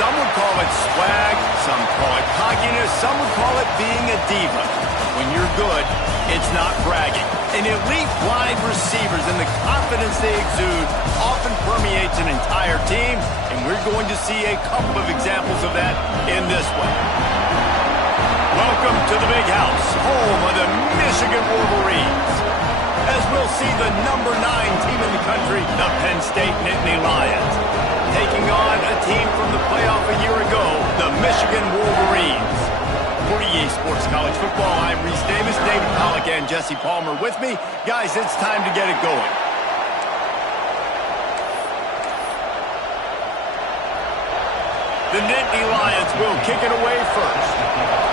Some would call it swag, some call it cockiness, some would call it being a diva. When you're good, it's not bragging. And elite wide receivers and the confidence they exude often permeates an entire team, and we're going to see a couple of examples of that in this one. Welcome to the Big House, home of the Michigan Wolverines. As we'll see the number 9 team in the country, the Penn State Nittany Lions, taking on a team from the playoff a year ago, the Michigan Wolverines. For EA Sports College Football, I'm Reese Davis, David Pollack, and Jesse Palmer with me. Guys, it's time to get it going. The Nittany Lions will kick it away first.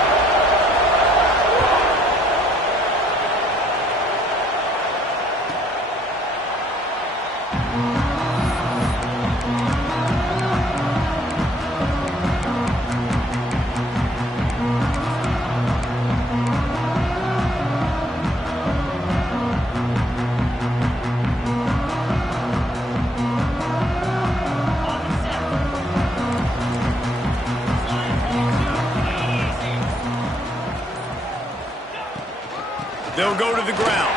They'll go to the ground.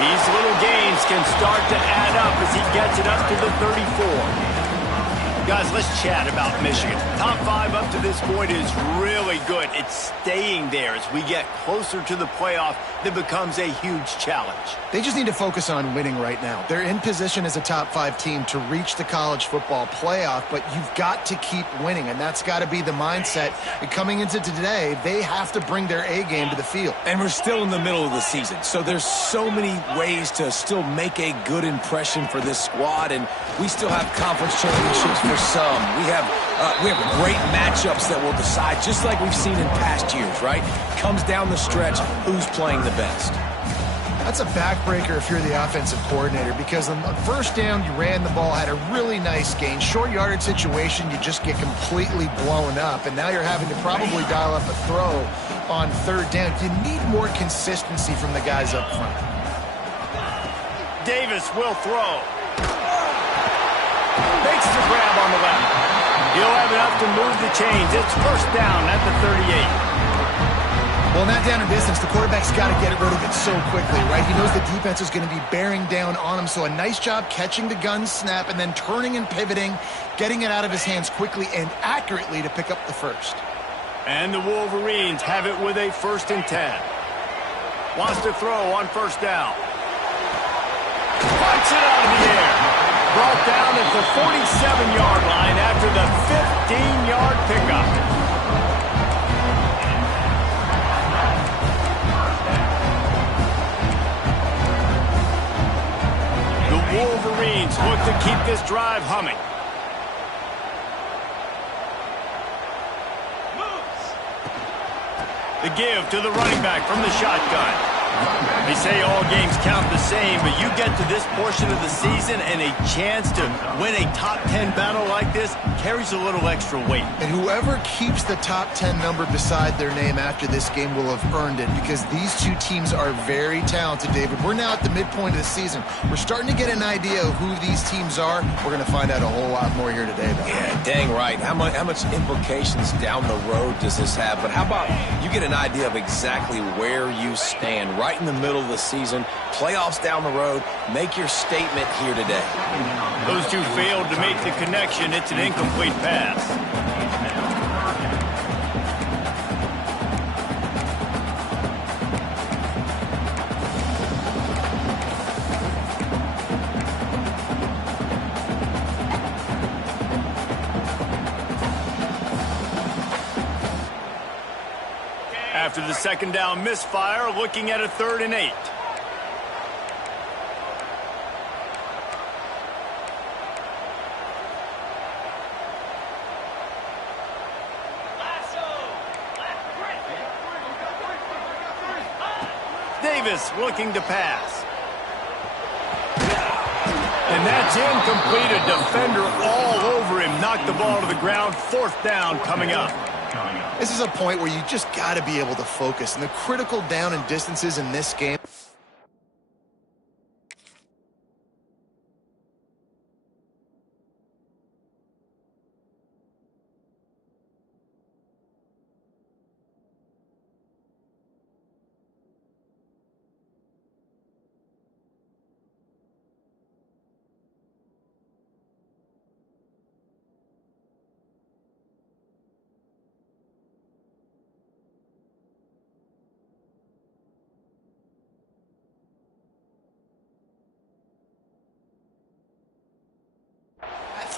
These little gains can start to add up as he gets it up to the 34. Guys, let's chat about Michigan. Top 5 up to this point is really good. It's staying there as we get closer to the playoff. That becomes a huge challenge. They just need to focus on winning right now. They're in position as a top 5 team to reach the college football playoff, but you've got to keep winning, and that's got to be the mindset. And coming into today, they have to bring their A game to the field. And we're still in the middle of the season, so there's so many ways to still make a good impression for this squad, and we still have conference championships for some. We have great matchups that will decide, just like we've seen in past years, right? Comes down the stretch, who's playing the best. That's a backbreaker if you're the offensive coordinator, because on the first down, you ran the ball, had a really nice gain. Short yardage situation, you just get completely blown up, and now you're having to probably dial up a throw on third down. You need more consistency from the guys up front. Davis will throw. Makes the grab on the left. He'll have enough to move the chains. It's first down at the 38. Well, in that down and distance, the quarterback's got to get rid of it so quickly, right? He knows the defense is going to be bearing down on him, so a nice job catching the gun snap and then turning and pivoting, getting it out of his hands quickly and accurately to pick up the first. And the Wolverines have it with a 1st and 10. Wants to throw on first down. Puts it out of the air. Brought down at the 47-yard line after the 15-yard pickup. Wolverines look to keep this drive humming. The give to the running back from the shotgun. They say all games count the same, but you get to this portion of the season and a chance to win a top 10 battle like this carries a little extra weight. And whoever keeps the top 10 number beside their name after this game will have earned it, because these two teams are very talented, David. We're now at the midpoint of the season. We're starting to get an idea of who these teams are. We're going to find out a whole lot more here today, though. Yeah, dang right. How much implications down the road does this have? But how about you get an idea of exactly where you stand right in the middle of the season, playoffs down the road, make your statement here today. Those two failed to make the connection. It's an incomplete pass. After the second down misfire, looking at a 3rd and 8. Davis looking to pass. And that's incomplete. A defender all over him. Knocked the ball to the ground. 4th down coming up. This is a point where you just got to be able to focus. And the critical down and distances in this game.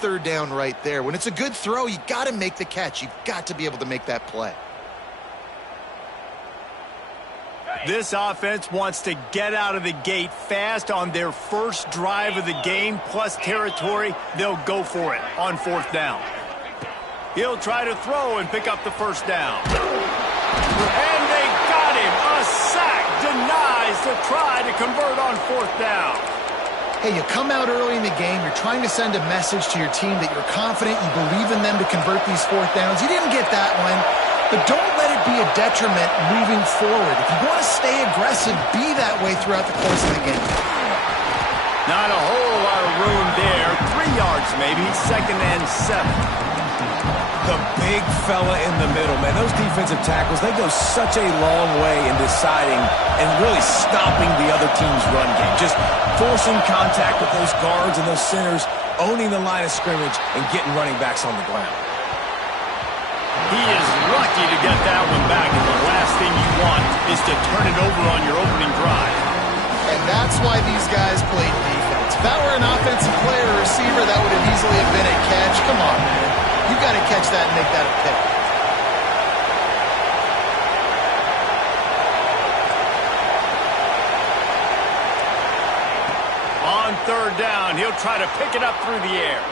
third down right there. When it's a good throw, you got to make the catch. You've got to be able to make that play. This offense wants to get out of the gate fast on their first drive of the game, plus territory. They'll go for it on fourth down. He'll try to throw and pick up the first down. And they got him. A sack denies the try to convert on fourth down. Hey, you come out early in the game, you're trying to send a message to your team that you're confident, you believe in them to convert these fourth downs. You didn't get that one, but don't let it be a detriment moving forward. If you want to stay aggressive, be that way throughout the course of the game. Not a whole lot of room there. 3 yards maybe, 2nd and 7. The big fella in the middle, man. Those defensive tackles, they go such a long way in deciding and really stopping the other team's run game. Just forcing contact with those guards and those centers, owning the line of scrimmage, and getting running backs on the ground. He is lucky to get that one back, and the last thing you want is to turn it over on your opening drive. And that's why these guys played defense. If that were an offensive player or receiver, that would have easily have been a catch. Come on, man. You got to catch that and make that a pick. On third down, he'll try to pick it up through the air.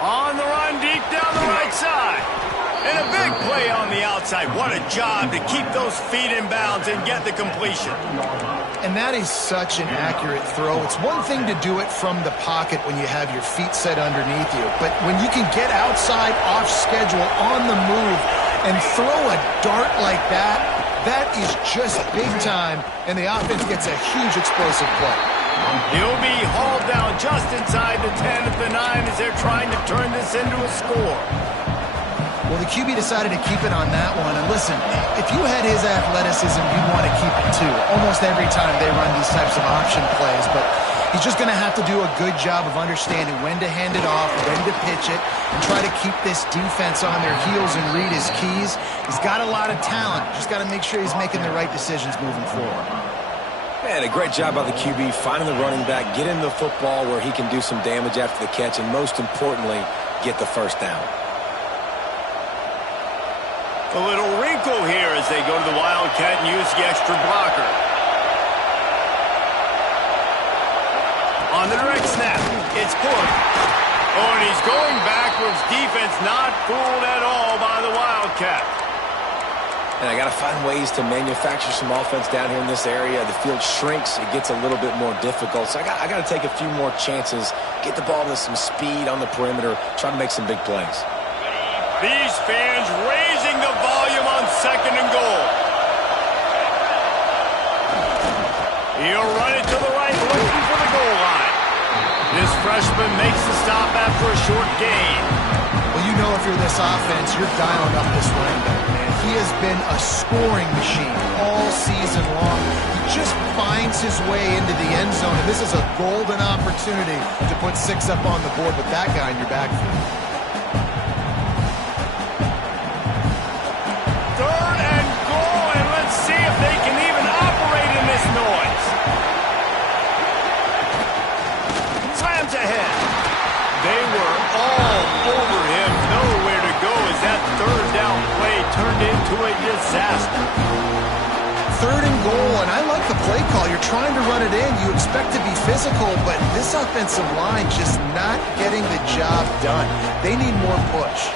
On the run, deep down the right side. And a big play on the outside. What a job to keep those feet in bounds and get the completion. And that is such an accurate throw. It's one thing to do it from the pocket when you have your feet set underneath you, but when you can get outside, off schedule, on the move, and throw a dart like that, that is just big time, and the offense gets a huge explosive play. He'll be hauled down just inside the 10 at the 9 as they're trying to turn this into a score. Well, the QB decided to keep it on that one. And listen, if you had his athleticism, you'd want to keep it too. Almost every time they run these types of option plays. But he's just going to have to do a good job of understanding when to hand it off, when to pitch it, and try to keep this defense on their heels and read his keys. He's got a lot of talent. Just got to make sure he's making the right decisions moving forward. Man, a great job by the QB, finding the running back, getting the football where he can do some damage after the catch, and most importantly, get the first down. A little wrinkle here as they go to the Wildcat and use the extra blocker. On the direct snap, it's Porter. Oh, and he's going backwards. Defense not fooled at all by the Wildcat. And I got to find ways to manufacture some offense down here in this area. The field shrinks. It gets a little bit more difficult. So I got to take a few more chances, get the ball with some speed on the perimeter, try to make some big plays. These fans raising the volume on 2nd and goal. He'll run it to the right, looking for the goal line. This freshman makes the stop after a short gain. Well, you know if you're this offense, you're dialing up this running back, man. He has been a scoring machine all season long. He just finds his way into the end zone, and this is a golden opportunity to put 6 up on the board with that guy in your backfield. Ahead. They were all over him. Nowhere to go as that third down play turned into a disaster. 3rd and goal, and I like the play call. You're trying to run it in. You expect to be physical, but this offensive line just not getting the job done. They need more push.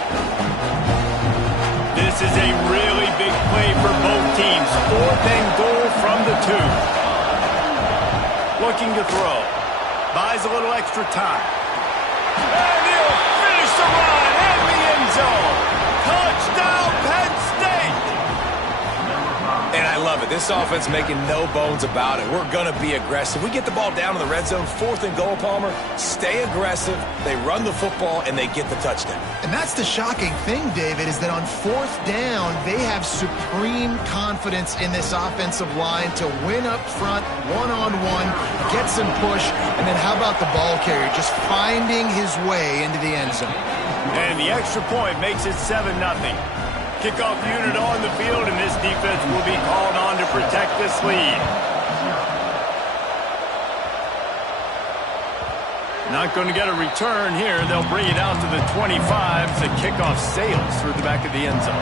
This is a really big play for both teams. 4th and goal from the 2. Looking to throw. Buys a little extra time. And he'll finish the run in the end zone. Touchdown, Penn State! And I love it. This offense making no bones about it. We're going to be aggressive. We get the ball down in the red zone, 4th and goal, Palmer. Stay aggressive. They run the football, and they get the touchdown. And that's the shocking thing, David, is that on 4th down, they have supreme confidence in this offensive line to win up front, one-on-one, get some push, and then how about the ball carrier just finding his way into the end zone? And the extra point makes it 7-0. Kickoff unit on the field, and this defense will be called on to protect this lead. Not going to get a return here. They'll bring it out to the 25 as the kickoff sails through the back of the end zone.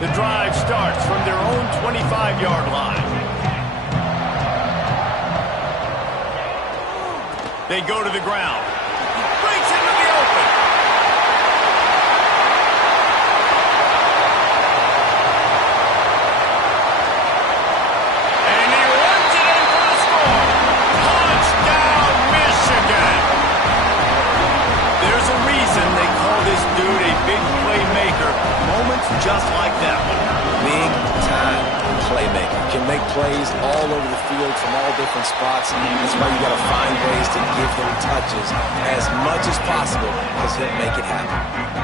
The drive starts from their own 25-yard line. They go to the ground. Breaks into the open. And he runs it in for the score. Touchdown, Michigan. There's a reason they call this dude a big playmaker. Moments just like that one. Big-time playmaker. Can make plays all over the field from all different spots. That's why you got to find ways to give him touches as much as possible because he'll make it happen.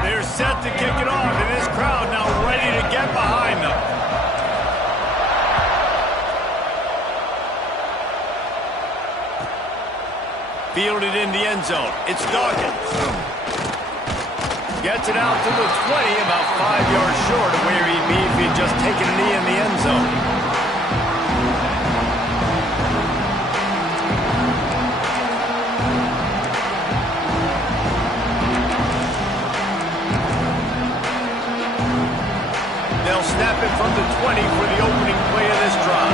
They're set to kick it off, and this crowd now ready to get behind them. Fielded in the end zone. It's Dawkins. Gets it out to the 20, about 5 yards short of where he'd be if he'd just taken a knee in the end zone. They'll snap it from the 20 for the opening play of this drive.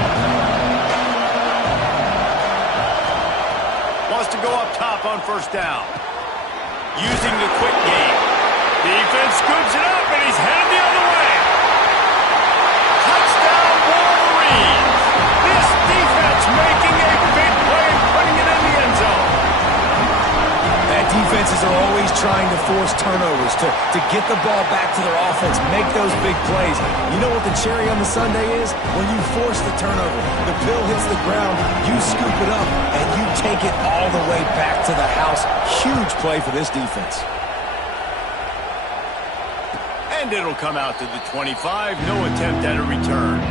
Wants to go up top on first down. Using the quick game. Defense scoops it up, and he's headed the other way. Touchdown, Wolverines. This defense making a big play and putting it in the end zone. Defenses are always trying to force turnovers to get the ball back to their offense, make those big plays. You know what the cherry on the sundae is? When you force the turnover, the pill hits the ground, you scoop it up, and you take it all the way back to the house. Huge play for this defense. And it'll come out to the 25. No attempt at a return.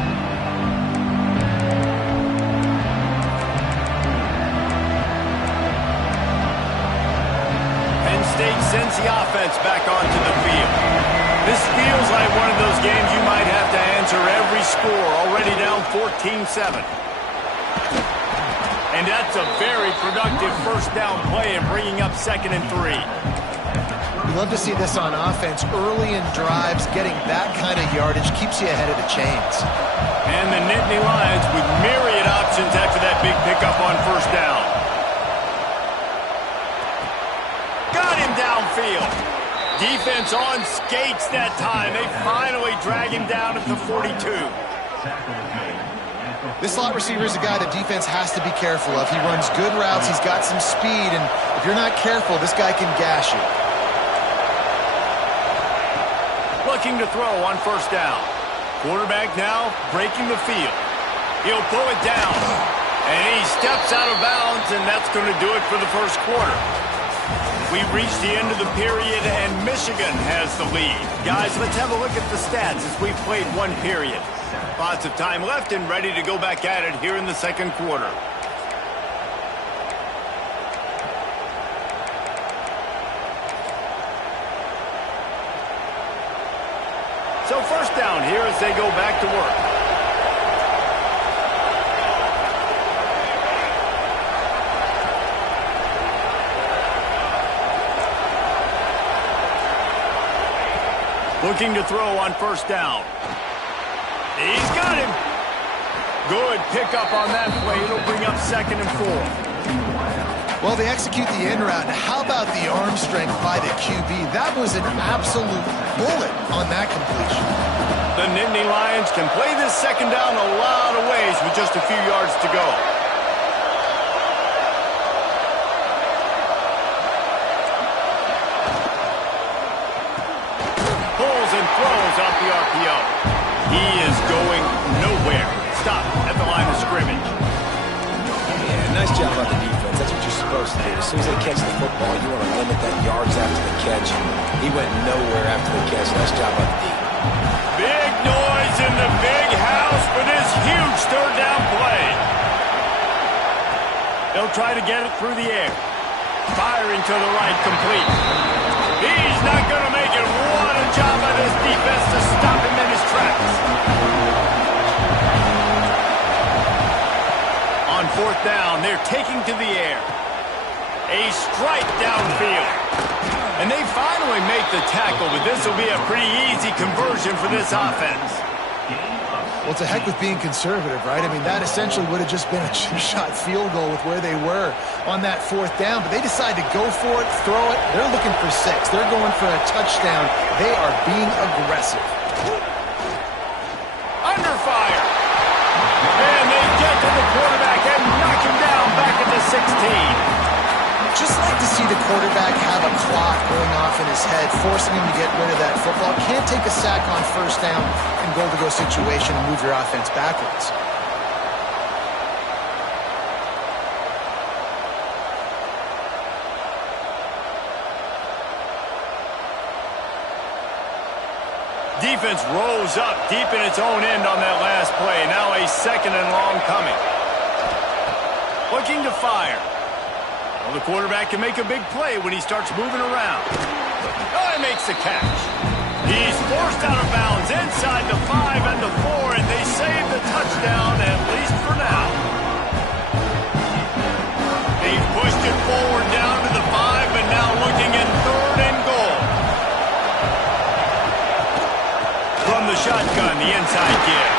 Penn State sends the offense back onto the field. This feels like one of those games you might have to answer every score. Already down 14-7. And that's a very productive first down play and bringing up 2nd and 3. You love to see this on offense. Early in drives, getting that kind of yardage keeps you ahead of the chains. And the Nittany Lions with myriad options after that big pickup on first down. Got him downfield. Defense on skates that time. They finally drag him down at the 42. This slot receiver is a guy the defense has to be careful of. He runs good routes. He's got some speed, and if you're not careful, this guy can gash you. Looking to throw on first down. Quarterback now breaking the field. He'll pull it down. And he steps out of bounds, and that's going to do it for the first quarter. We've reached the end of the period, and Michigan has the lead. Guys, let's have a look at the stats as we've played one period. Lots of time left and ready to go back at it here in the second quarter. So first down here as they go back to work. Looking to throw on first down. He's got him. Good pickup on that play. It'll bring up 2nd and 4. Well, they execute the in route. How about the arm strength by the QB? That was an absolute bullet on that completion. The Nittany Lions can play this second down a lot of ways with just a few yards to go. Pulls and throws off the RPO. He is going nowhere. Stop at the line of scrimmage. Yeah, nice job on the defense. That's what you're supposed to do. As soon as they catch the football, you want to limit that yards after the catch. He went nowhere after the catch. Nice job on the D. Big noise in the big house for this huge third down play. They'll try to get it through the air. Firing to the right, complete. He's not going to make it. What a job by this defense to stop him in his tracks. On fourth down. They're taking to the air. A strike downfield. And they finally make the tackle, but this will be a pretty easy conversion for this offense. Well, to heck with being conservative, right? I mean, that essentially would have just been a two-shot field goal with where they were on that fourth down, but they decide to go for it, throw it. They're looking for 6. They're going for a touchdown. They are being aggressive. Under fire. And they get to the quarterback and knock him down back at the 16. Just like to see the quarterback have a clock going off in his head, forcing him to get rid of that football. Can't take a sack on first down and goal-to-go situation and move your offense backwards. Defense rolls up deep in its own end on that last play. Now a second and long coming. Looking to fire. Well, the quarterback can make a big play when he starts moving around. Oh, he makes the catch. He's forced out of bounds inside the 5 and the 4, and they save the touchdown, at least for now. They've pushed it forward down to the 5, and now looking at 3rd and goal. From the shotgun, the inside give.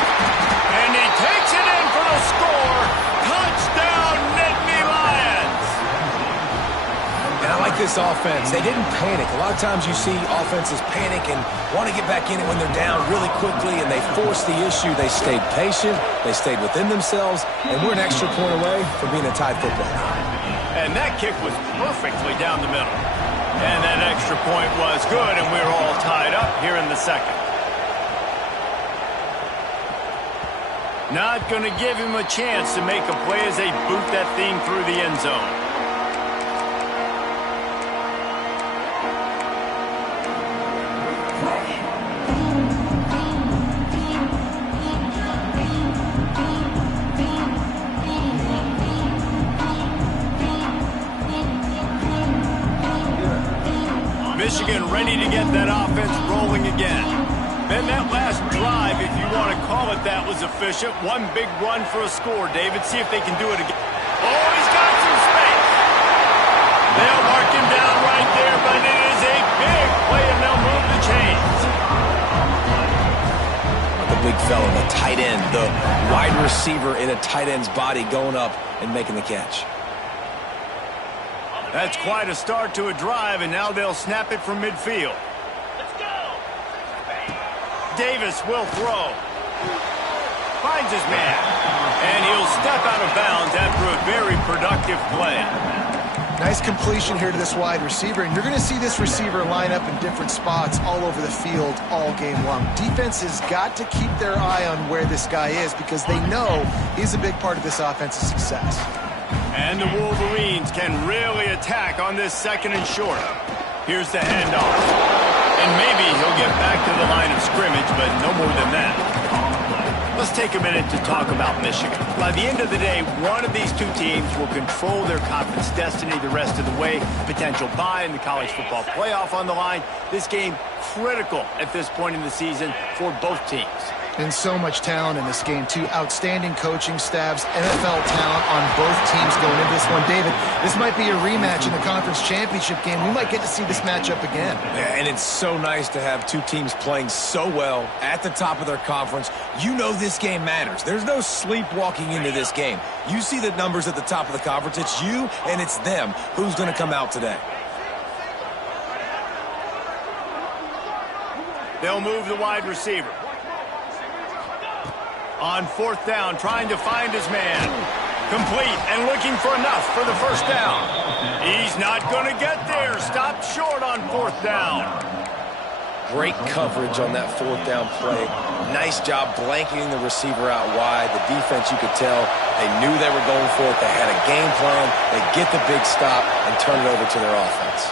And he takes it in for the score. Touchdown, Nittany Lions. And I like this offense. They didn't panic. A lot of times you see offenses panic and want to get back in it when they're down really quickly, and they force the issue. They stayed patient. They stayed within themselves, and we're an extra point away from being a tied football game. And that kick was perfectly down the middle. And that extra point was good, and we're all tied up here in the second. Not going to give him a chance to make a play as they boot that thing through the end zone. Michigan ready to get that offense rolling again. Then that last drive, if you want to call it that, was efficient. One big run for a score. David, see if they can do it again. Oh, he's got some space. They'll mark him down right there, but it is a big play, and they'll move the chains. The big fella, the tight end, the wide receiver in a tight end's body going up and making the catch. That's quite a start to a drive, and now they'll snap it from midfield. Davis will throw. Finds his man. And he'll step out of bounds after a very productive play. Nice completion here to this wide receiver, and you're going to see this receiver line up in different spots all over the field all game long. Defense has got to keep their eye on where this guy is because they know he's a big part of this offense's success. And the Wolverines can really attack on this second and short. Here's the handoff. And maybe he'll get back to the line of scrimmage, but no more than that. Let's take a minute to talk about Michigan. By the end of the day, one of these two teams will control their conference destiny the rest of the way. Potential bye in the college football playoff on the line. This game critical at this point in the season for both teams. And so much talent in this game, too. Outstanding coaching staffs, NFL talent on both teams going into this one. David, this might be a rematch in the conference championship game. We might get to see this matchup again. Yeah, and it's so nice to have two teams playing so well at the top of their conference. You know this game matters. There's no sleepwalking into this game. You see the numbers at the top of the conference. It's you and it's them. Who's going to come out today? They'll move the wide receiver. On fourth down, trying to find his man. Complete and looking for enough for the first down. He's not going to get there. Stopped short on fourth down. Great coverage on that fourth down play. Nice job blanketing the receiver out wide. The defense, you could tell, they knew they were going for it. They had a game plan. They get the big stop and turn it over to their offense.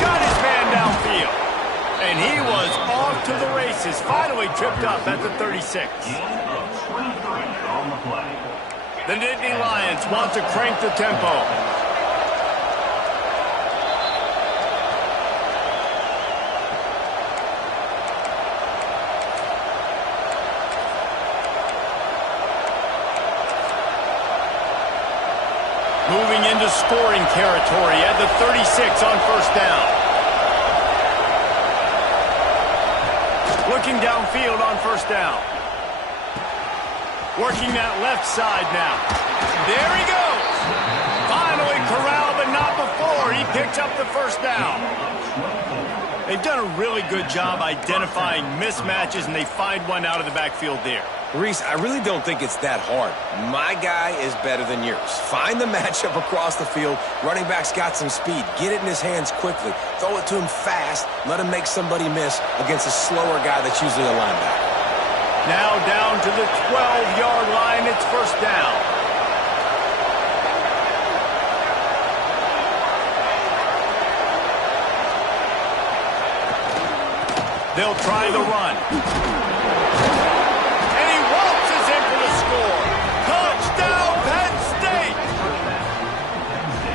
Got his man downfield. And he was off to the races. Finally tripped up at the 36. The Nittany Lions want to crank the tempo. into scoring territory at the 36 on first down. Looking downfield on first down. Working that left side now. There he goes. Finally corralled, but not before. He picked up the first down. They've done a really good job identifying mismatches, and they find one out of the backfield there. Reese, I really don't think it's that hard. My guy is better than yours. Find the matchup across the field. Running back's got some speed. Get it in his hands quickly. Throw it to him fast. Let him make somebody miss against a slower guy that's usually a linebacker. Now down to the 12-yard line. It's first down. They'll try the run. And he waltzes in for the score. Touchdown, Penn State!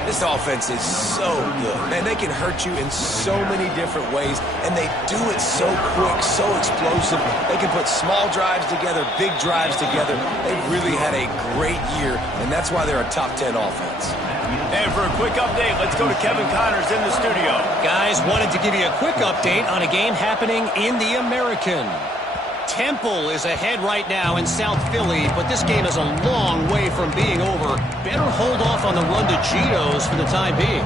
This offense is so good. Man, they can hurt you in so many different ways, and they do it so quick, so explosive. They can put small drives together, big drives together. They've really had a great year, and that's why they're a top 10 offense. And for a quick update, let's go to Kevin Connors in the studio. Guys, wanted to give you a quick update on a game happening in the American. Temple is ahead right now in South Philly, but this game is a long way from being over. Better hold off on the run to Geno's for the time being.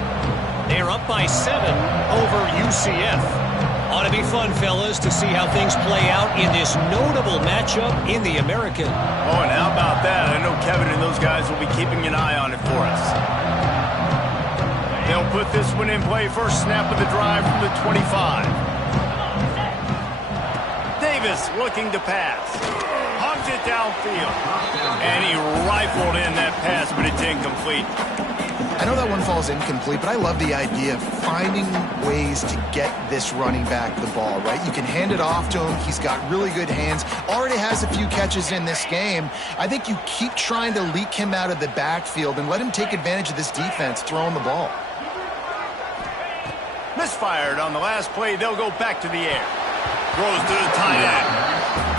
They're up by 7 over UCF. Ought to be fun, fellas, to see how things play out in this notable matchup in the American. Oh, and how about that? I know Kevin and those guys will be keeping an eye on it for us. They'll put this one in play. First snap of the drive from the 25. Davis looking to pass. Humps it downfield. And he rifled in that pass, but it's incomplete. I know that one falls incomplete, but I love the idea of finding ways to get this running back the ball, right? You can hand it off to him. He's got really good hands. Already has a few catches in this game. I think you keep trying to leak him out of the backfield and let him take advantage of this defense throwing the ball. Misfired on the last play. They'll go back to the air. Throws to the tight end.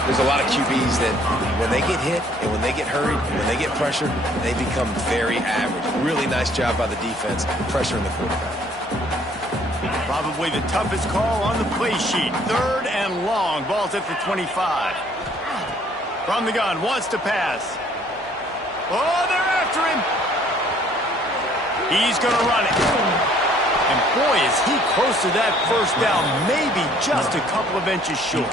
There's a lot of QBs that when they get hit and when they get hurried, when they get pressured, they become very average. Really nice job by the defense pressuring the quarterback. Probably the toughest call on the play sheet. 3rd and long. Ball's at the 25. From the gun. Wants to pass. Oh, they're after him. He's going to run it. And boy, is he close to that first down. Maybe just a couple of inches short.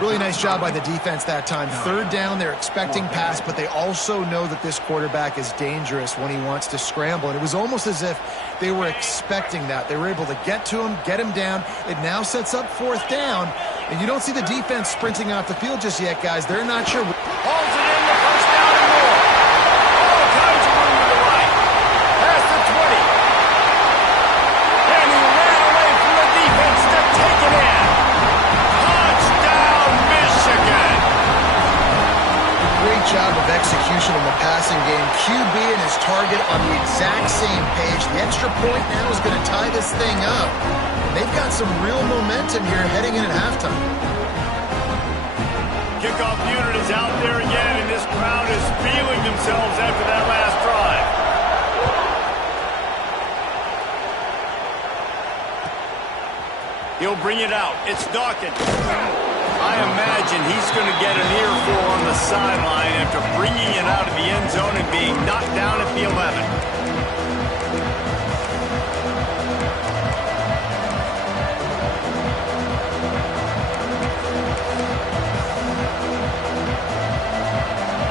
Really nice job by the defense that time. 3rd down, they're expecting pass, but they also know that this quarterback is dangerous when he wants to scramble. And it was almost as if they were expecting that. They were able to get to him, get him down. It now sets up 4th down. And you don't see the defense sprinting off the field just yet, guys. They're not sure. Holds it in the first down and more. All kinds of room to the right. Past the 20. And he ran away from the defense to take it in. Great job of execution in the passing game. QB and his target on the exact same page. The extra point now is going to tie this thing up. They've got some real momentum here heading in at halftime. Kickoff unit is out there again, and this crowd is feeling themselves after that last drive. He'll bring it out. It's Dawkins. I imagine he's going to get an earful on the sideline after bringing it out of the end zone and being knocked down at the 11.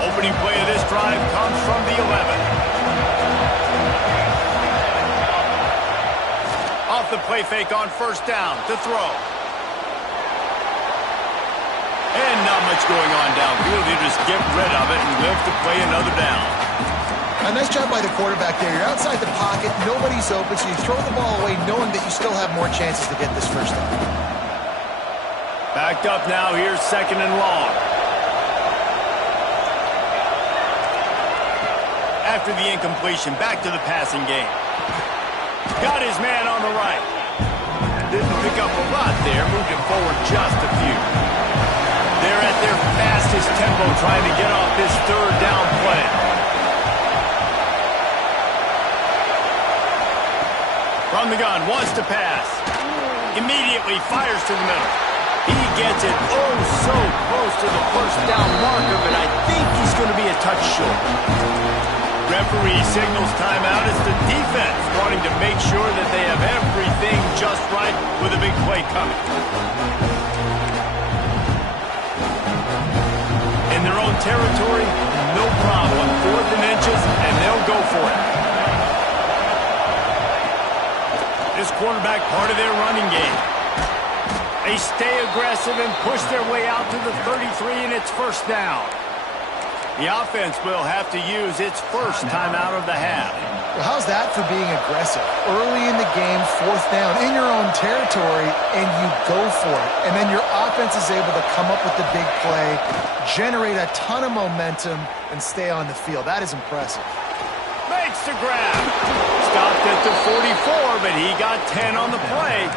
Opening play of this drive comes from the 11. Off the play fake on first down to throw. And not much going on downfield. You just get rid of it and live to play another down. A nice job by the quarterback there. You're outside the pocket. Nobody's open, so you throw the ball away knowing that you still have more chances to get this first down. Backed up now. Here's 2nd and long. After the incompletion, back to the passing game. Got his man on the right. Didn't pick up a lot there. Moved it forward just a few. They're at their fastest tempo trying to get off this 3rd down play. From the gun, wants to pass. Immediately fires to the middle. He gets it oh so close to the first down marker, but I think he's going to be a touch short. Referee signals timeout. It's the defense wanting to make sure that they have everything just right with a big play coming. In their own territory, no problem. 4th and inches, and they'll go for it. This quarterback part of their running game. They stay aggressive and push their way out to the 33, and it's first down. The offense will have to use its first timeout of the half. Well, how's that for being aggressive? Early in the game, 4th down, in your own territory, and you go for it. And then your offense is able to come up with the big play, generate a ton of momentum, and stay on the field. That is impressive. Makes the grab. Stopped at the 44, but he got 10 on the play.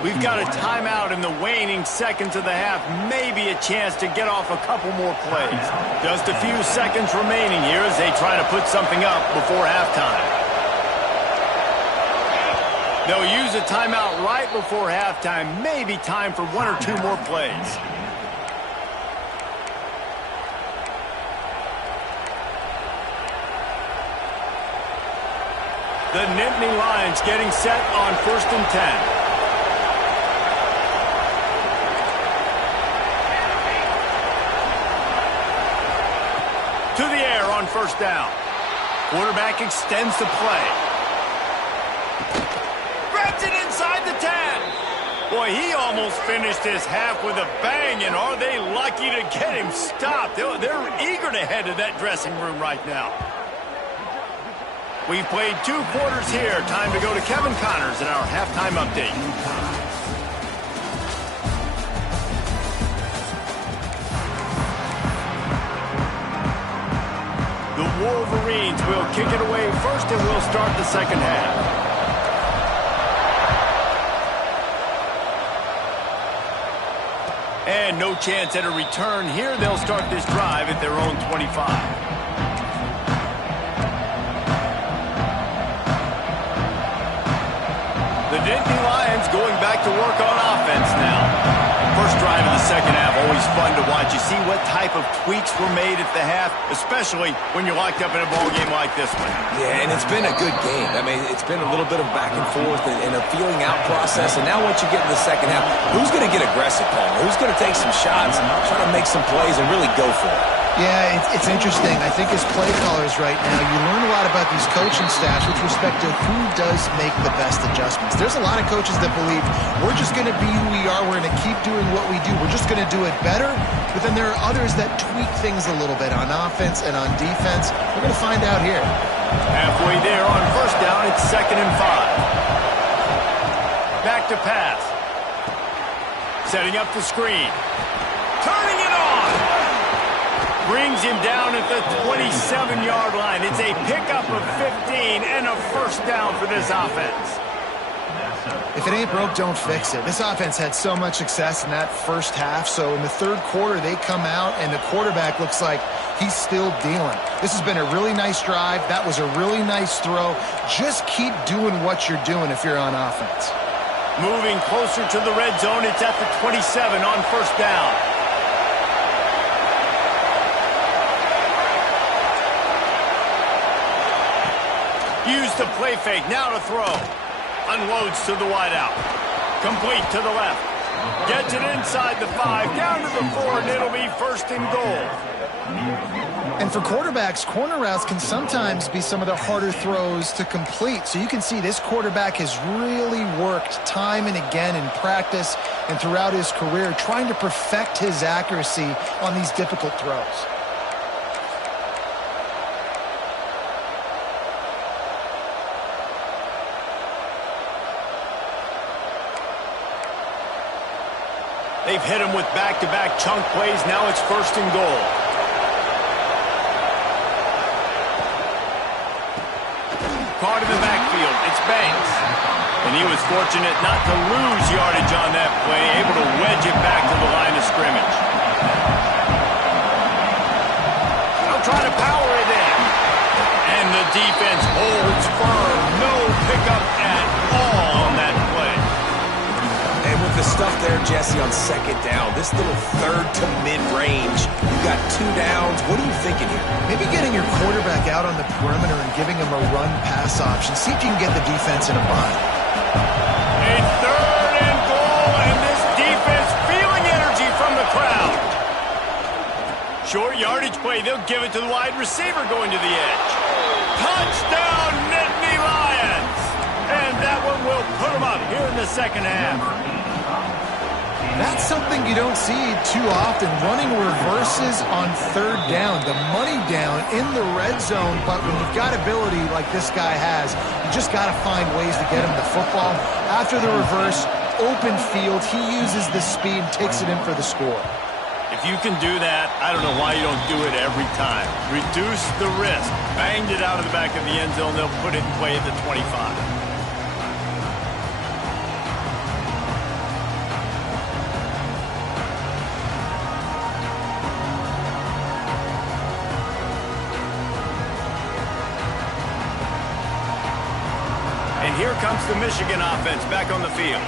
We've got a timeout in the waning seconds of the half. Maybe a chance to get off a couple more plays. Just a few seconds remaining here as they try to put something up before halftime. They'll use a timeout right before halftime. Maybe time for 1 or 2 more plays. The Nittany Lions getting set on 1st and 10. To the air on 1st down. Quarterback extends the play. Grabs it inside the 10. Boy, he almost finished this half with a bang, and are they lucky to get him stopped? They're eager to head to that dressing room right now. We've played 2 quarters here. Time to go to Kevin Connors in our halftime update. The Wolverines will kick it away first, and we'll start the second half. And no chance at a return here. They'll start this drive at their own 25. The Nittany Lions going back to work on offense now. First drive of the second half, always fun to watch. You see what type of tweaks were made at the half, especially when you're locked up in a ball game like this one. Yeah, and it's been a good game. I mean, it's been a little bit of back and forth and a feeling out process. And now once you get in the second half, who's going to get aggressive, Paul? Who's going to take some shots and try to make some plays and really go for it? Yeah, it's interesting. I think as play callers right now, you learn a lot about these coaching staffs with respect to who does make the best adjustments. There's a lot of coaches that believe we're just going to be who we are. We're going to keep doing what we do. We're just going to do it better. But then there are others that tweak things a little bit on offense and on defense. We're going to find out here. Halfway there on 1st down, it's 2nd and 5. Back to pass. Setting up the screen. Turning it on. Brings him down at the 27-yard line. It's a pickup of 15 and a 1st down for this offense. If it ain't broke, don't fix it. This offense had so much success in that first half, so in the 3rd quarter, they come out, and the quarterback looks like he's still dealing. This has been a really nice drive. That was a really nice throw. Just keep doing what you're doing if you're on offense. Moving closer to the red zone, it's at the 27 on 1st down. Use the play fake, now to throw. Unloads to the wideout. Complete to the left. Gets it inside the 5, down to the 4, and it'll be 1st and goal. And for quarterbacks, corner routes can sometimes be some of the harder throws to complete. So you can see this quarterback has really worked time and again in practice and throughout his career trying to perfect his accuracy on these difficult throws. They've hit him with back-to-back chunk plays. Now it's 1st and goal. Caught in the backfield. It's Banks. And he was fortunate not to lose yardage on that play, able to wedge it back to the line of scrimmage. They'll try to power it in. And the defense holds firm. No pickup at Jesse, on second down. This little third to mid-range. You got 2 downs. What are you thinking here? Maybe getting your quarterback out on the perimeter and giving him a run-pass option. See if you can get the defense in a bind. A third and goal, and this defense feeling energy from the crowd. Short yardage play. They'll give it to the wide receiver going to the edge. Touchdown, Nittany Lions! And that one will put them up here in the second half. That's something you don't see too often, running reverses on third down. The money down in the red zone, but when you've got ability like this guy has, you just got to find ways to get him the football. After the reverse, open field, he uses the speed, takes it in for the score. If you can do that, I don't know why you don't do it every time. Reduce the risk. Banged it out of the back of the end zone. They'll put it in play at the 25. And here comes the Michigan offense back on the field.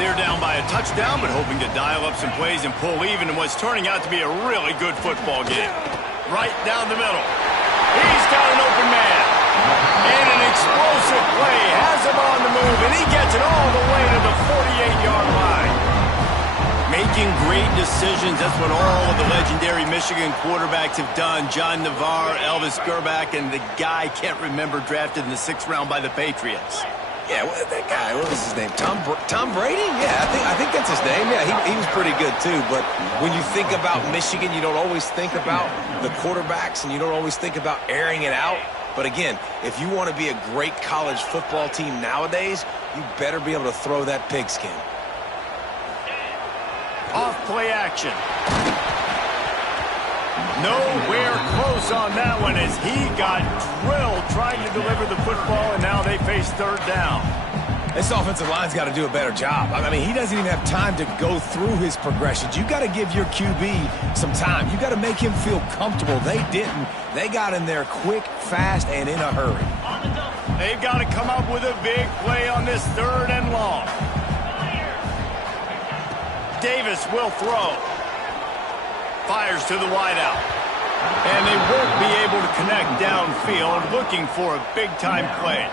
They're down by a touchdown, but hoping to dial up some plays and pull even in what's turning out to be a really good football game. Right down the middle. He's got an open man. And an explosive play has him on the move, and he gets it all the way to the 48-yard line. Making great decisions, that's what all of the legendary Michigan quarterbacks have done. John Navarre, Elvis Gerbach, and the guy, can't remember, drafted in the 6th round by the Patriots. Yeah, that guy, what was his name? Tom Brady? Yeah, I think that's his name. Yeah, he was pretty good too. But when you think about Michigan, you don't always think about the quarterbacks, and you don't always think about airing it out. But again, if you want to be a great college football team nowadays, you better be able to throw that pigskin. Off play action. Nowhere close on that one as he got drilled trying to deliver the football, and now they face third down. This offensive line's got to do a better job. I mean, he doesn't even have time to go through his progressions. You got to give your QB some time. You got to make him feel comfortable. They didn't. They got in there quick, fast, and in a hurry. They've got to come up with a big play on this third and long. Davis will throw. Fires to the wideout. And they won't be able to connect downfield, looking for a big-time play.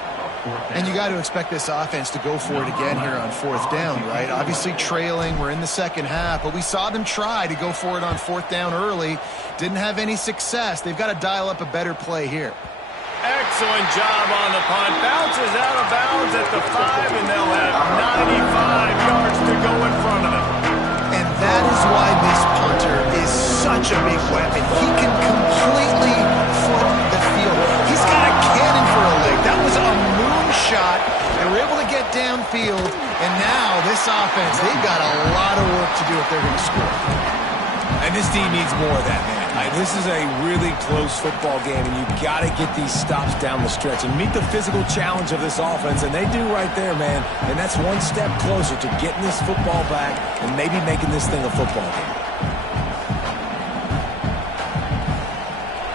And you got to expect this offense to go for it again here on 4th down, right? Obviously trailing, we're in the second half, but we saw them try to go for it on 4th down early. Didn't have any success. They've got to dial up a better play here. Excellent job on the punt. Bounces out of bounds at the 5, and they'll have 95 yards to go in front of them. And that is why this punter is such a big weapon. He can completely flip the field. He's got a cannon for a leg. That was a moonshot. They were able to get downfield, and now this offense, they've got a lot of work to do if they're going to score. And this team needs more of that, man. This is a really close football game, and you've got to get these stops down the stretch and meet the physical challenge of this offense, and they do right there, man. And that's one step closer to getting this football back and maybe making this thing a football game.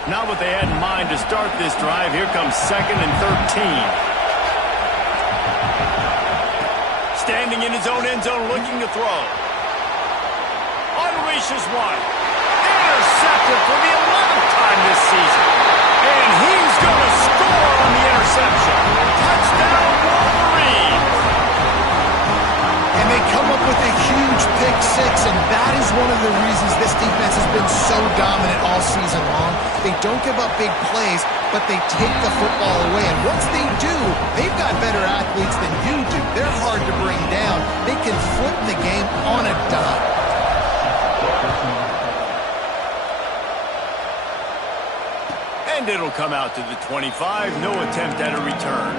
Not what they had in mind to start this drive. Here comes 2nd and 13. Standing in his own end zone, looking to throw. Unleashes one. Intercepted for the 11th time this season. And he's going to score on the interception. Touchdown, Wolverine. And they come up with a huge pick 6, and that is one of the reasons this defense has been so dominant all season long. They don't give up big plays, but they take the football away. And once they do, they've got better athletes than you do. They're hard to bring down. They can flip the game on a dime. And it'll come out to the 25. No attempt at a return.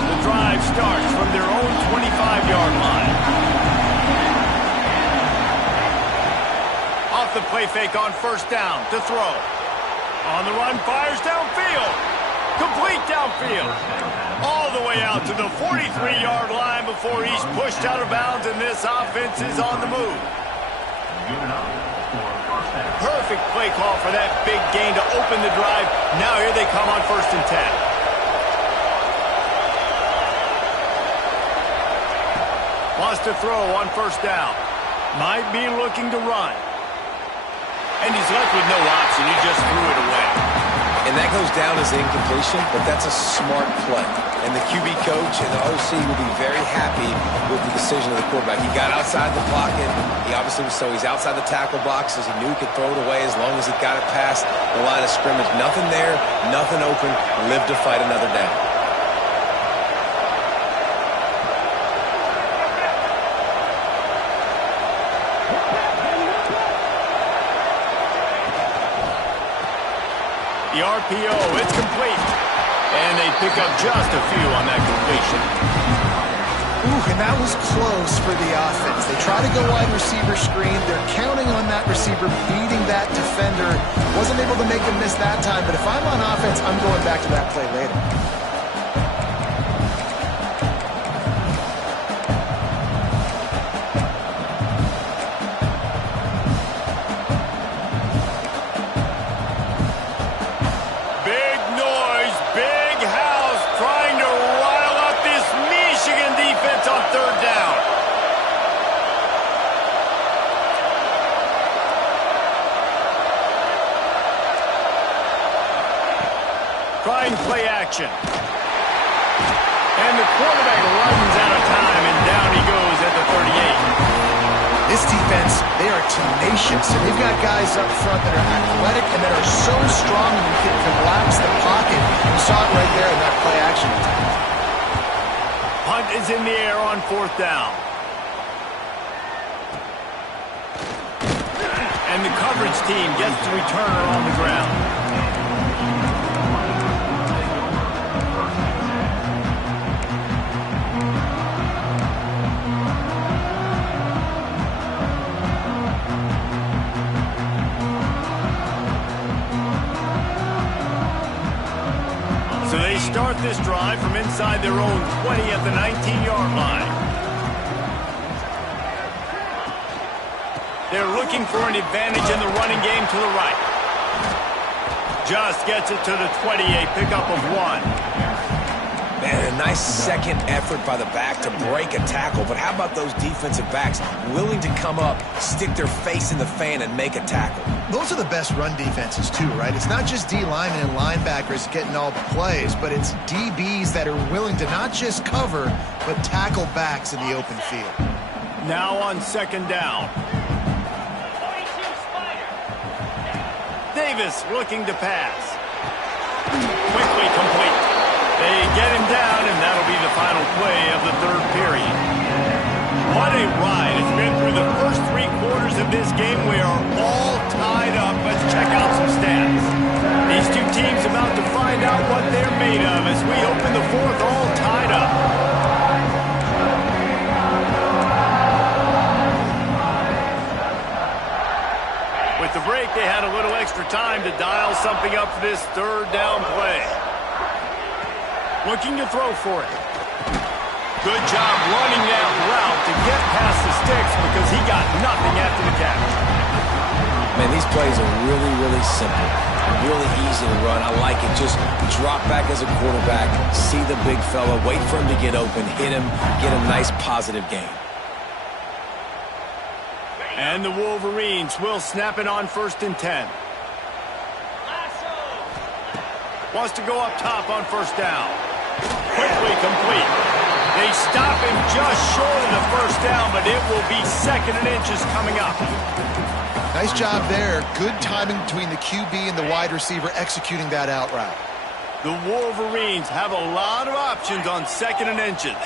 The drive starts from their own 25-yard line. Off the play fake on 1st down to throw. On the run, fires downfield. Complete downfield. All the way out to the 43-yard line before he's pushed out of bounds, and this offense is on the move. Perfect play call for that big gain to open the drive. Now here they come on 1st and 10. Wants to throw on 1st down. Might be looking to run. And he's left with no option. He just threw it away. And that goes down as incompletion, but that's a smart play. And the QB coach and the OC will be very happy with the decision of the quarterback. He got outside the pocket. He obviously was so he's outside the tackle boxes. He knew he could throw it away as long as he got it past the line of scrimmage. Nothing there, nothing open. Live to fight another down. The RPO, it's complete. And they pick up just a few on that completion. Ooh, and that was close for the offense. They try to go wide receiver screen. They're counting on that receiver beating that defender. Wasn't able to make him miss that time, but if I'm on offense, I'm going back to that play later. Trying play action. And the quarterback runs out of time, and down he goes at the 38. This defense, they are tenacious, and they've got guys up front that are athletic and that are so strong and can collapse the pocket. You saw it right there in that play action. Punt is in the air on 4th down. And the coverage team gets the returner on the ground. So they start this drive from inside their own 20 at the 19-yard line. They're looking for an advantage in the running game to the right. Just gets it to the 20, a pickup of 1. Man, a nice second effort by the back to break a tackle. But how about those defensive backs willing to come up, stick their face in the fan, and make a tackle? Those are the best run defenses too, right? It's not just D linemen and linebackers getting all the plays, but it's DBs that are willing to not just cover, but tackle backs in the open field. Now on 2nd down. Davis looking to pass. Quickly complete. They get him down, and that'll be the final play of the 3rd period. What a ride. It's been through the first 3 quarters of this game. We are all tied up. Let's check out some stats. These two teams about to find out what they're made of as we open the 4th all tied up. With the break, they had a little extra time to dial something up for this 3rd down play. Looking to throw for it. Good job running that route to get past the sticks because he got nothing after the catch. Man, these plays are really, really simple. Really easy to run. I like it. Just drop back as a quarterback, see the big fella, wait for him to get open, hit him, get a nice positive gain. And the Wolverines will snap it on 1st and 10. Wants to go up top on 1st down. Quickly complete. They stop him just short of the 1st down, but it will be 2nd and inches coming up. Nice job there. Good timing between the QB and the wide receiver executing that out route. The Wolverines have a lot of options on 2nd and inches.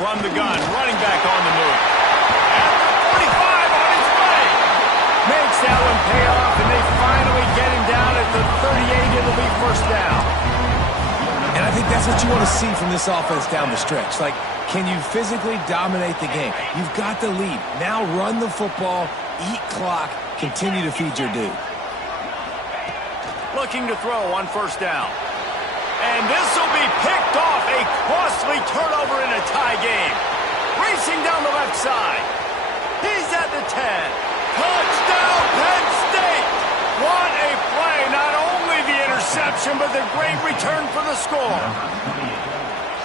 From the gun, running back on the move. At the 45 on his way. Makes that one pay off, and they finally get him down at the 38. It'll be 1st down. And I think that's what you want to see from this offense down the stretch. Like, can you physically dominate the game? You've got the lead. Now run the football, eat clock, continue to feed your dude. Looking to throw on 1st down. And this will be picked off. A costly turnover in a tie game. racing down the left side. He's at the 10. Touchdown, Penn State! What a play. Not only the interception, but the great return for the score.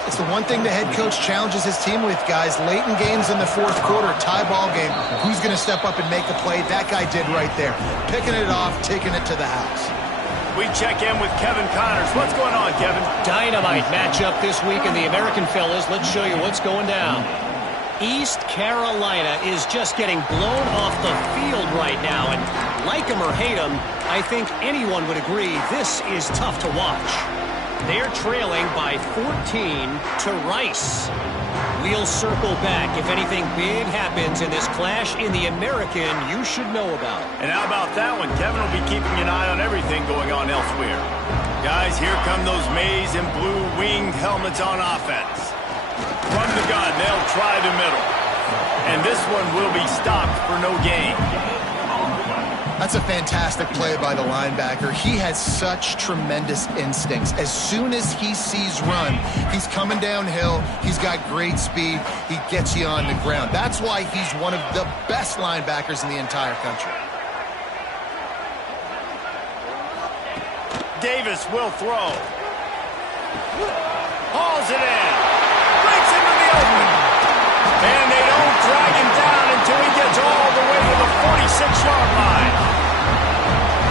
It's the one thing the head coach challenges his team with, guys. Late in games in the fourth quarter, tie ball game, who's going to step up and make a play? That guy did right there. Picking it off, taking it to the house. We check in with Kevin Connors. What's going on, Kevin? Dynamite matchup this week in the American, fellas. Let's show you what's going down. East Carolina is just getting blown off the field right now, and like him or hate him, I think anyone would agree this is tough to watch. They're trailing by 14 to Rice. We'll circle back if anything big happens in this clash in the American you should know about. And how about that one? Kevin will be keeping an eye on everything going on elsewhere. Guys, here come those maize and blue winged helmets on offense. From the gun, they'll try the middle. And this one will be stopped for no gain. That's a fantastic play by the linebacker. He has such tremendous instincts. As soon as he sees run, he's coming downhill. He's got great speed. He gets you on the ground. That's why he's one of the best linebackers in the entire country. Davis will throw. Hauls it in. Breaks into the open. And they don't drag him down until he gets all the way to the 46-yard line.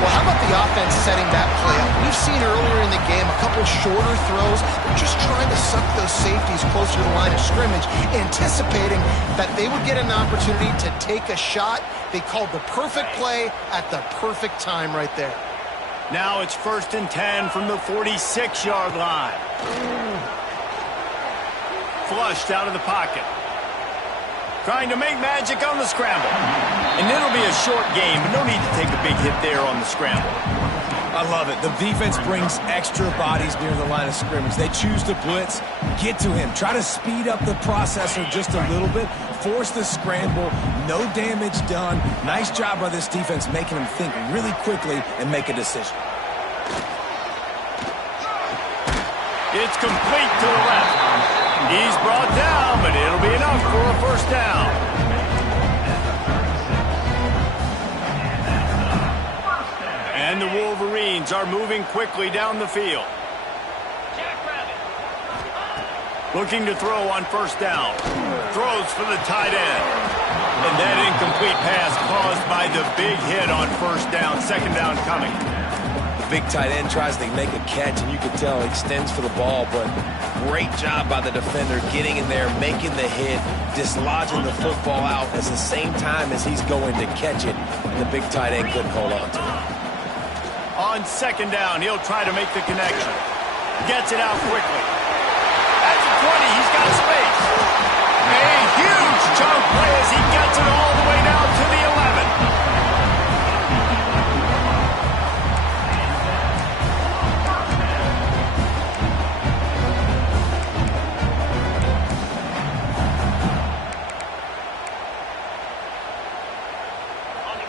Well, how about the offense setting that play up? We've seen earlier in the game a couple shorter throws. They're just trying to suck those safeties closer to the line of scrimmage, anticipating that they would get an opportunity to take a shot. They called the perfect play at the perfect time right there. Now it's 1st and 10 from the 46-yard line. Flushed out of the pocket. Trying to make magic on the scramble. And it'll be a short game, but no need to take a big hit there on the scramble. I love it. The defense brings extra bodies near the line of scrimmage. They choose to blitz, get to him, try to speed up the processor just a little bit, force the scramble, no damage done. Nice job by this defense making him think really quickly and make a decision. It's complete to the left. He's brought down, but it'll be enough for a first down. And the Wolverines are moving quickly down the field. Looking to throw on first down. Throws for the tight end. And that incomplete pass caused by the big hit on first down. Second down coming. The big tight end tries to make a catch, and you can tell he extends for the ball, but great job by the defender getting in there, making the hit, dislodging the football out at the same time as he's going to catch it, and the big tight end couldn't hold on to it. On second down, he'll try to make the connection. Gets it out quickly. At the 20, he's got space. A huge chunk play as he gets it all the way down to the 11.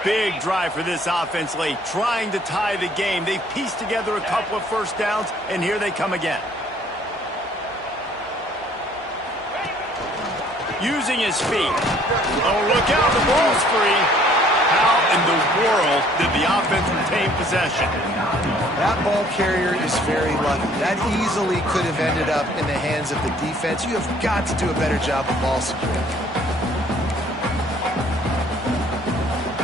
Big drive for this offense late, trying to tie the game. They've pieced together a couple of first downs, and here they come again. Using his feet. Oh, look out, the ball's free. How in the world did the offense retain possession? That ball carrier is very lucky. That easily could have ended up in the hands of the defense. You have got to do a better job of ball security.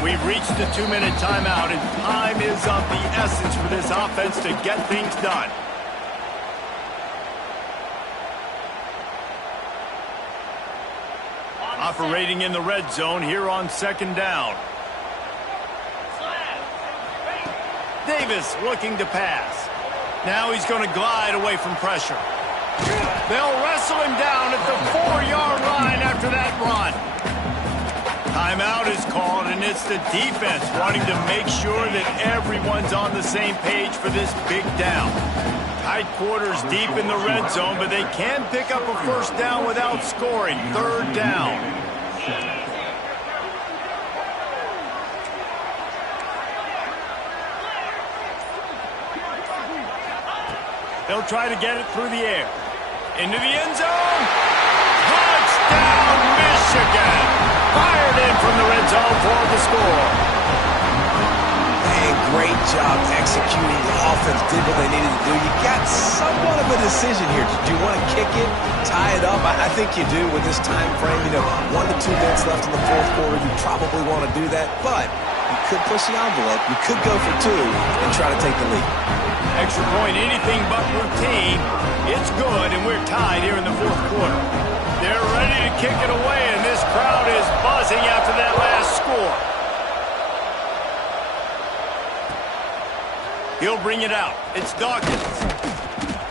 We've reached the 2-minute timeout, and time is of the essence for this offense to get things done. Operating in the red zone here on second down. Davis looking to pass. Now he's going to glide away from pressure. They'll wrestle him down at the 4-yard line after that run. Timeout is called, and it's the defense wanting to make sure that everyone's on the same page for this big down. Tight quarters deep in the red zone, but they can pick up a first down without scoring. Third down. They'll try to get it through the air. Into the end zone. Touchdown, Michigan! from the red zone for the score. And great job executing. The offense did what they needed to do. You got somewhat of a decision here. Do you want to kick it, tie it up? I think you do with this time frame. 1 to 2 minutes left in the fourth quarter. You probably want to do that, but you could push the envelope. You could go for 2 and try to take the lead. Extra point, anything but routine. It's good, and we're tied here in the fourth quarter. They're ready to kick it away, and this crowd is buzzing after that last score. He'll bring it out. It's Dawkins.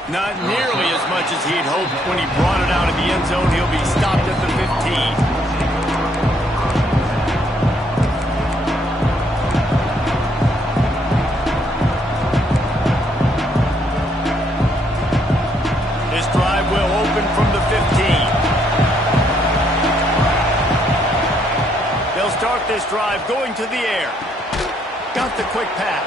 Not nearly as much as he'd hoped when he brought it out of the end zone. He'll be stopped at the 15. Will open from the 15. They'll start this drive going to the air. Got the quick pass.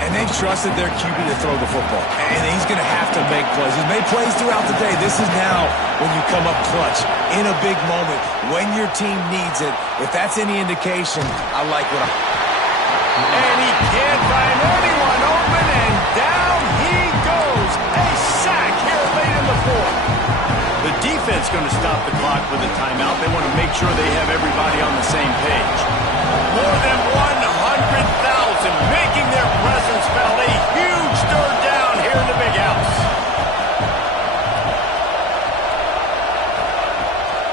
And they've trusted their QB to throw the football. And he's going to have to make plays. He's made plays throughout the day. This is now when you come up clutch in a big moment when your team needs it. If that's any indication, I like what I'm... And he can't find anyone open, and down he goes. A sack here late in the fourth. The defense going to stop the clock with a timeout. They want to make sure they have everybody on the same page. More than 100,000 making their presence felt. A huge third down here in the big house.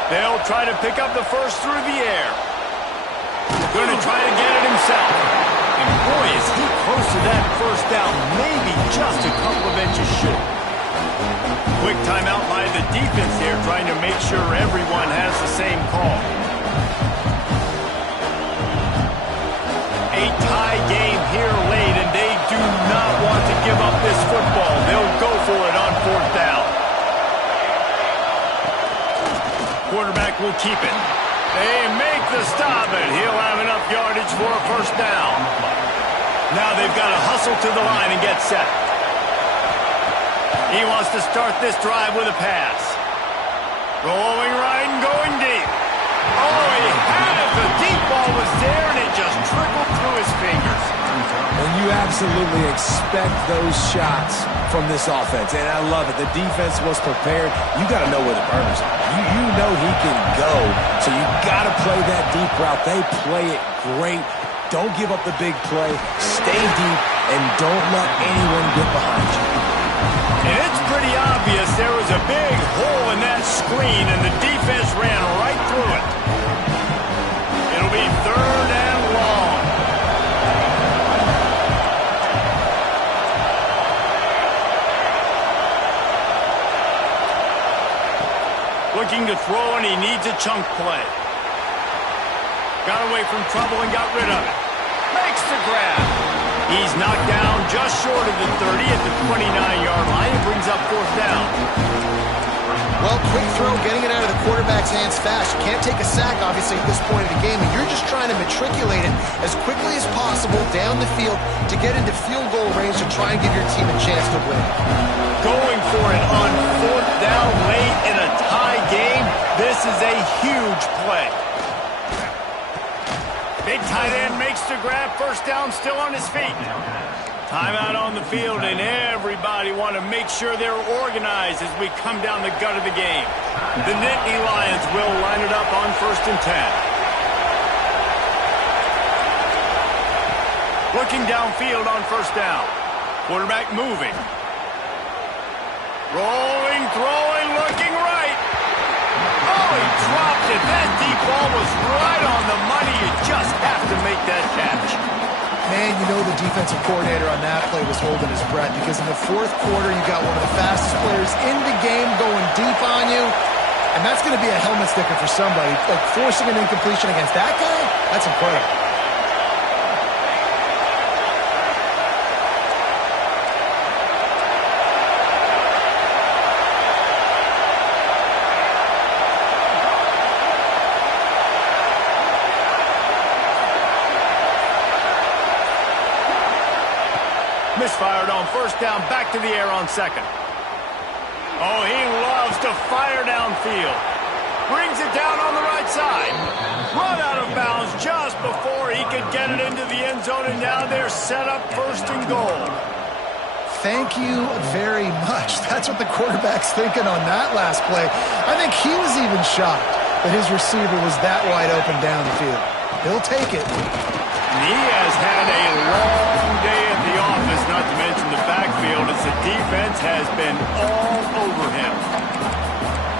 They'll try to pick up the first through the air. Going to try to get it himself. And boy, is he close to that first down, maybe just a couple of inches short. Quick timeout by the defense here, trying to make sure everyone has the same call. A tie game here late, and they do not want to give up this football. They'll go for it on fourth down. Quarterback will keep it. They make the stop, and he'll have enough yardage for a first down. Now they've got to hustle to the line and get set. He wants to start this drive with a pass. Rolling right and going deep. Oh, he had it. The deep ball was there, and it just trickled through his fingers. And you absolutely expect those shots from this offense, and I love it. The defense was prepared. You got to know where the burners are. You know he can go, so you got to play that deep route. They play it great. Don't give up the big play. Stay deep, and don't let anyone get behind you. And it's pretty obvious there was a big hole in that screen, and the defense ran right through it. It'll be third and long. Looking to throw, and he needs a chunk play. Got away from trouble and got rid of it. Makes the grab. He's knocked down just short of the 30 at the 29-yard line. It brings up fourth down. Well, quick throw, getting it out of the quarterback's hands fast. You can't take a sack, obviously, at this point of the game, and you're just trying to matriculate it as quickly as possible down the field to get into field goal range to try and give your team a chance to win. Going for it on fourth down late in a tie game. This is a huge play. Big tight end makes the grab. First down, still on his feet. Timeout on the field, and everybody want to make sure they're organized as we come down the gut of the game. The Nittany Lions will line it up on 1st and 10. Looking downfield on first down. Quarterback moving. Rolling, throwing, looking right. Oh, he dropped it. That deep ball was right on the money. You just have to make that catch. Man, you know the defensive coordinator on that play was holding his breath because in the fourth quarter, you got one of the fastest players in the game going deep on you, and that's going to be a helmet sticker for somebody. Like forcing an incompletion against that guy, that's incredible. Misfired on first down, back to the air on second. Oh, he loves to fire downfield. Brings it down on the right side. Run out of bounds just before he could get it into the end zone, and now they're set up first and goal. Thank you very much. That's what the quarterback's thinking on that last play. I think he was even shocked that his receiver was that wide open down the field. He'll take it. He has had a long day at the office, not to mention the backfield, as the defense has been all over him.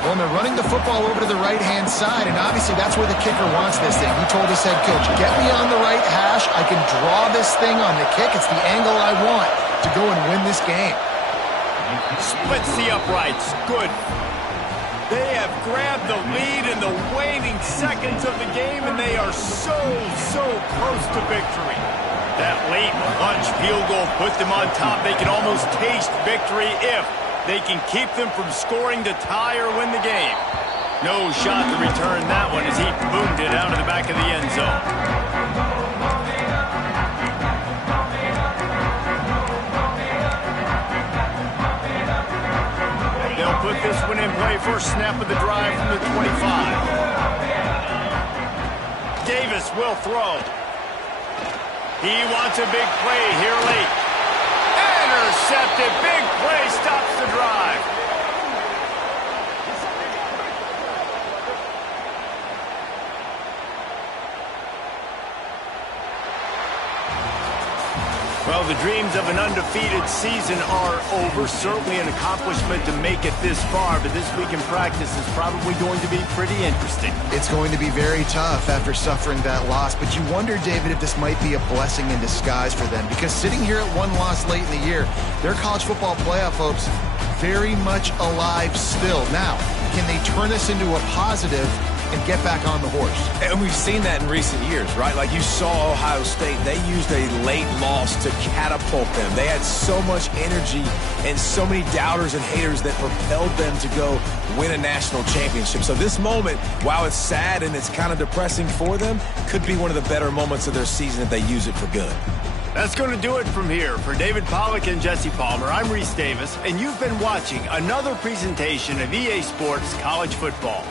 Well, they're running the football over to the right-hand side, and obviously that's where the kicker wants this thing. He told his head coach, get me on the right hash. I can draw this thing on the kick. It's the angle I want to go and win this game. Splits the uprights. Good. They have grabbed the lead in the waning seconds of the game, and they are so close to victory. That late punch field goal put them on top. They can almost taste victory if they can keep them from scoring to tie or win the game. No shot to return that one as he boomed it out of the back of the end zone. They'll put this one in play first snap of the drive from the 25. Davis will throw. He wants a big play here late. Intercepted. Big play stops the drive. Well, the dreams of an undefeated season are over. Certainly an accomplishment to make it this far, but this week in practice is probably going to be pretty interesting. It's going to be very tough after suffering that loss, but you wonder, David, if this might be a blessing in disguise for them, because sitting here at one loss late in the year, their college football playoff hopes very much alive still. Now, can they turn this into a positive and get back on the horse? And we've seen that in recent years, right? Like you saw Ohio State, they used a late loss to catapult them. They had so much energy and so many doubters and haters that propelled them to go win a national championship. So this moment, while it's sad and it's kind of depressing for them, could be one of the better moments of their season if they use it for good. That's going to do it from here. For David Pollack and Jesse Palmer, I'm Reese Davis, and you've been watching another presentation of EA Sports College Football.